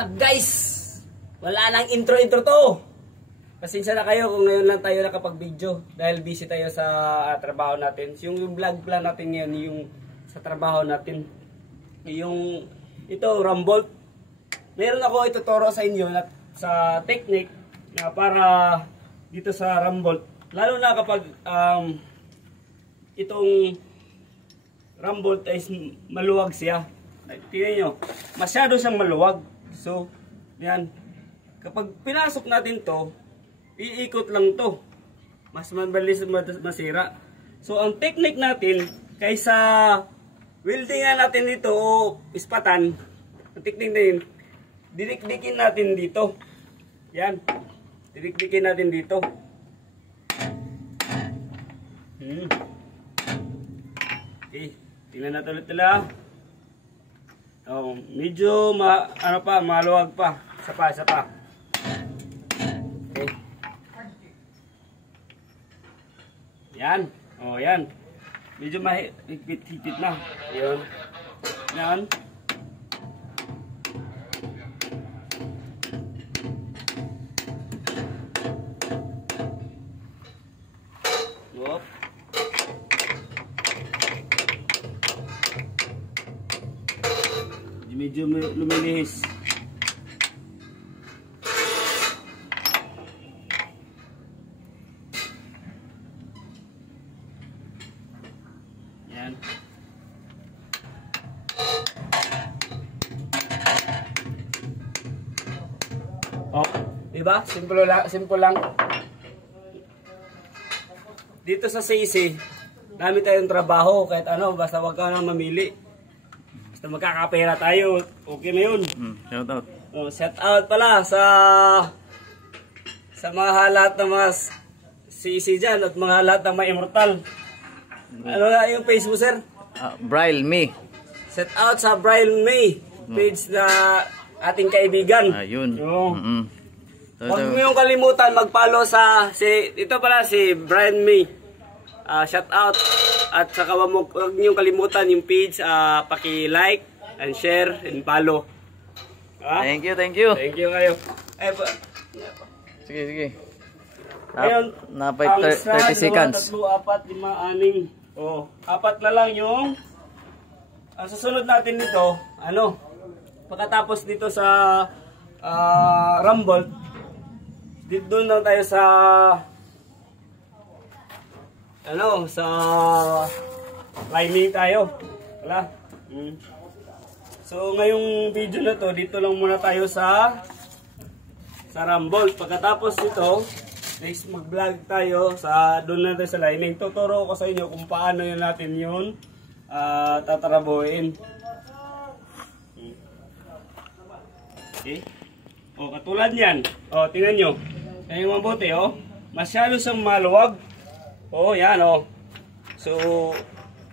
Up guys, wala nang intro to. Pasensya na kayo kung ngayon lang tayo nakapag-video dahil busy tayo sa trabaho natin. Yung vlog plan natin ngayon, yung sa trabaho natin. Yung ito, Rumbolt. Meron ako ituturo sa inyo sa technique na para dito sa Rumbolt. Lalo na kapag itong Rumbolt ay maluwag siya. Tingnan nyo, masyado siyang maluwag. So, yan. Kapag pinasok natin to, iikot lang to. Mas mabilis masira. So, ang technique natin, kaysa weldingan natin dito o ispatan, ang technique na yun, didikdikin natin dito. Yan. Didikdikin natin dito. Okay. Tingnan natin ulit nila. Oh, medyo maluwag pa. Isa pa. Okay. Yan. Oh, yan. Medyo mahigpit-higpit na. Ayun. Yan. Whoop. Medyo lumilihis. Yan. Oh, diba? Simple lang. Dito sa CC, dami tayong trabaho kahit ano, basta wag ka nang mamili. Basta magkakapera tayo, okay na yun. Shout out. Oh, shout out pala sa mga lahat ng mga CC dyan at mga lahat ng mga immortal. Ano na yung Facebook, sir? Braille Me. Shout out sa Braille Me page na ating kaibigan. Ayun. Huwag mo yung kalimutan mag-follow sa ito pala si Braille Me. Shout out. At saka huwag niyong kalimutan yung page, paki-like and share and follow. Thank you. Thank you kayo. Sige. Ngayon, Napay 30 seconds. 1, 2, 3, 4, 5, 6. Oh, 4 na lang yung ang susunod natin dito, pagkatapos dito sa Rumbolt, dito doon lang tayo sa sa lining tayo. Wala. So ngayong video na to, dito lang muna tayo sa Rumbolt. Pagkatapos nito, next mag-vlog tayo sa doon na tayo sa lining. Tuturo ko sa inyo kung paano yun natin yun tatarabuhin. Okay. O katulad yan. O tingnan nyo. Kaya mabuti masyado siyang maluwag. Oh, yan So,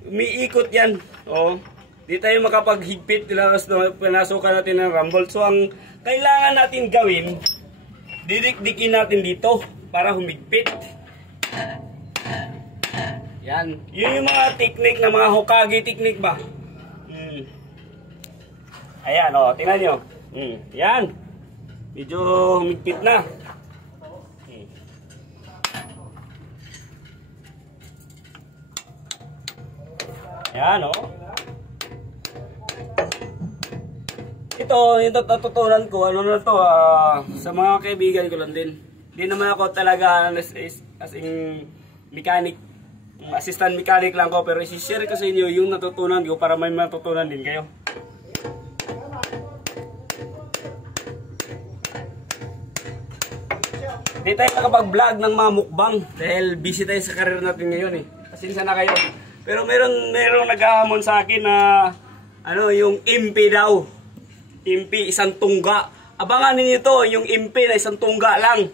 umiikot yan. Di tayo makapaghigpit pinasukan natin ng Rumbolt. So, ang kailangan natin gawin, didikdikin natin dito para humigpit. Yan. Yun yung mga technique na mga Hokage technique ba? Ayan, tingnan nyo. Yan. Medyo humigpit na. Yan Ito, yung natutunan ko, sa mga kaibigan ko lang din. Hindi naman ako talaga as in mechanic, assistant mechanic lang ko, pero isi-share ko sa inyo yung natutunan ko para may matutunan din kayo. Hindi tayo nakapag-vlog ng mga mukbang dahil busy tayo sa career natin ngayon Pasensya na kayo. Pero merong naghahamon sa akin na yung MP daw. MP, isang tungga. Abangan ninyo to, yung MP na isang tungga lang.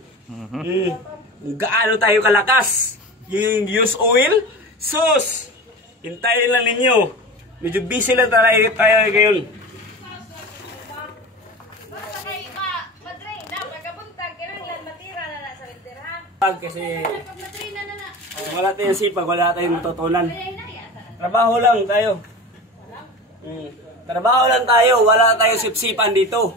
Gaano tayo kalakas. Yung use oil, sus! Hintayin lang ninyo. Medyo busy lang tayo ngayon. Kasi wala tayong sipag, wala tayong matutunan. Trabaho lang tayo. Trabaho lang tayo, wala tayong sipsipan dito.